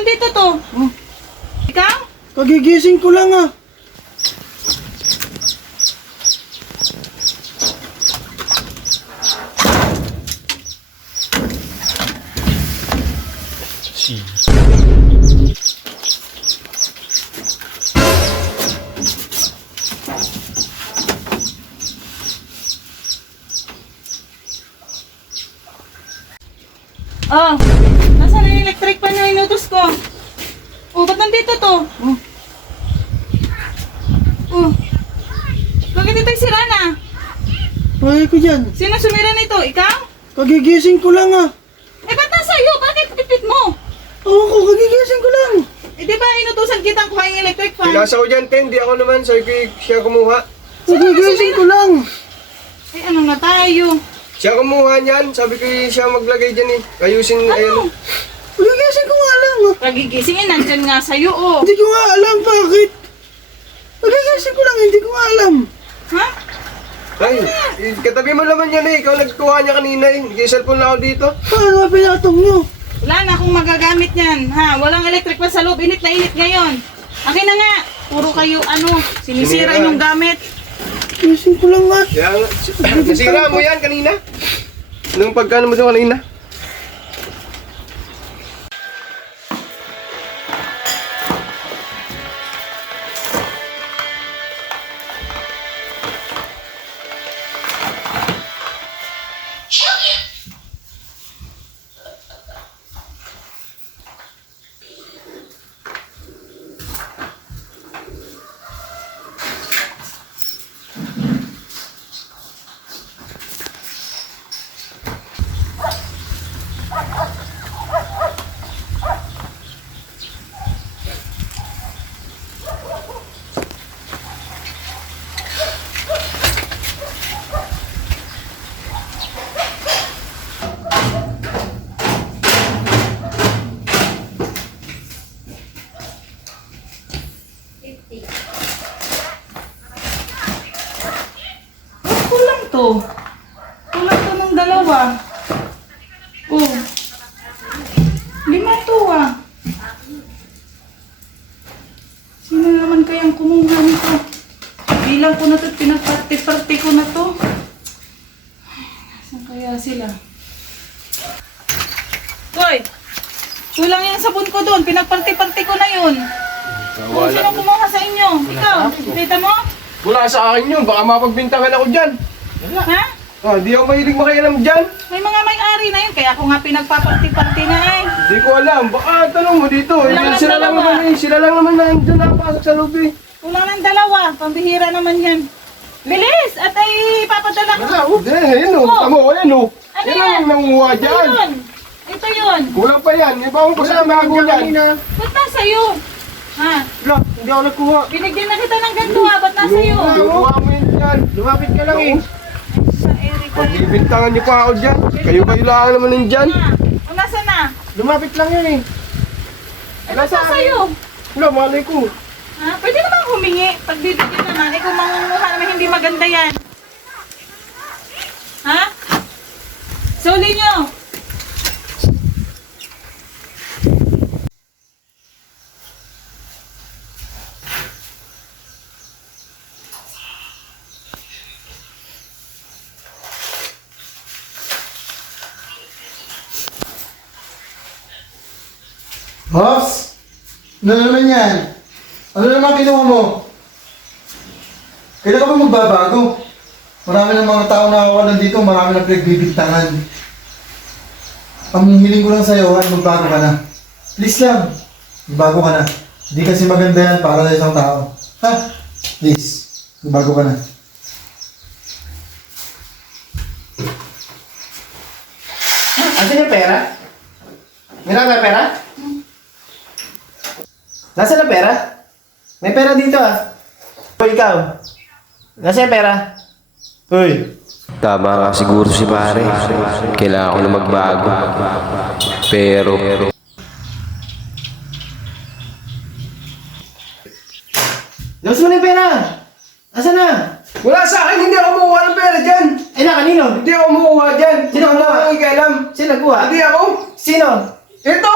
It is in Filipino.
nandito to? Oh, Ikaw? kagigising ko lang ah. Oh, nasaan na yung electric pan na inutos ko? Oh, ba't nandito to? Oh, Oh, bakit ito'y sira na? pahay ko dyan. Sino sumira nito? Ikaw? Kagigising ko lang ah. Eh, ba't nasa iyo? Bakit pipit mo? Oo ko, kagigising ko lang. Eh, di ba inutusan kitang kuha yung electric fan? Pinasa ko dyan, Ken. Di ako naman. Sabi ko siya kumuha. Kagigising ko lang. Eh, ano na tayo? Siya kumuha niyan. Sabi ko siya maglagay dyan eh. Ayusin, Ano? ayun. Kagigising ko nga lang ah. Pagigising eh, nandyan nga sa'yo, oh. Hindi ko nga alam bakit. Kagigising ko lang, hindi ko nga alam. Ha? Ay, katabi mo naman yan eh. Ikaw nagkuha niya kanina eh. Nag-cellphone na ako dito. Paano nga pinatong nyo? Wala na akong magagamit yan, ha? Walang electric fan sa loob. Init na init ngayon. Akin na nga. Puro kayo, sinisira Sinira. yung gamit. Gising ko lang nga. Kaya nga. Nasira mo yan kanina. Anong pagkano mo doon kanina? Kulang to. Kulang to ng dalawa. Oh. 5 to, ah. Sino naman kayang kumuha nito? Bilang ko na to, pinagparte-parte ko na to. Ay, nasan kaya sila? Hoy! Kulang yung sabon ko doon. Pinagparte-parte ko na yun. Kung sino kumuha sa inyo? Ikaw, kita mo? Wala sa akin yun. Baka mapagbintangan ako dyan. Ha? Ah, di ako mahilig makialam dyan. May mga may-ari na yun, kaya ako nga pinagpaparti-parti na ay. Hindi ko alam. Baka tanong mo dito. Wala nga Sila lang dalawa. naman eh. Sila lang naman na dyan nakapasok sa loob eh. Kulang ng dalawa, pambihira naman yan. Bilis! At ay papadala ko. Wala, hindi. Ayan o. Oh. Tamo, ayan o. Ano Yan yan? ang nanguha Ito dyan. yun! Ito yun! Kulang pa yan. Ibang ko sa mga gulan. Ba't nasa iyo? Ha? Wala, hindi ako nagkuha. Binigyan na kita ng ganito ha, ba't nasa iyo? Kuha mo yun dyan. Lumapit ka lang eh. Sa Eric. Pagbibintangan niyo pa ako dyan. Kayo ba ilangan naman ng dyan? Ha? O nasa na? Lumapit lang yun eh. Eh, nasa sa'yo? Wala, malay ko. Ha? Pwede naman humingi. Pagbibigyan naman, eh kung mangunguha naman hindi maganda yan. Ha? Suli nyo! Hops? Ano naman yan? Ano naman kinuha mo? Kailan ka ba magbabago? Marami ng mga tao na ako nandito, marami na pinagbibintangan. Ang hiling ko lang sa'yo ay magbago ka na. Please lang, magbago ka na. Hindi kasi maganda yan para sa isang tao. Ha? Please, magbago ka na. Asan yung pera? Meron ka pera? Nasaan ang pera? May pera dito ah. O ikaw? Nasaan yung pera? Uy. Tama nga siguro si pare. Kailangan ko na magbago. Pero Labas mo na yung pera! Nasaan na? Wala sa akin, hindi ako kumuha ng pera dyan. Ay na, kanino? Hindi ako kumuha dyan. Sino Wala kumuha? akong ikialam. Sino nagkuha? Hindi ako. Sino? Ito!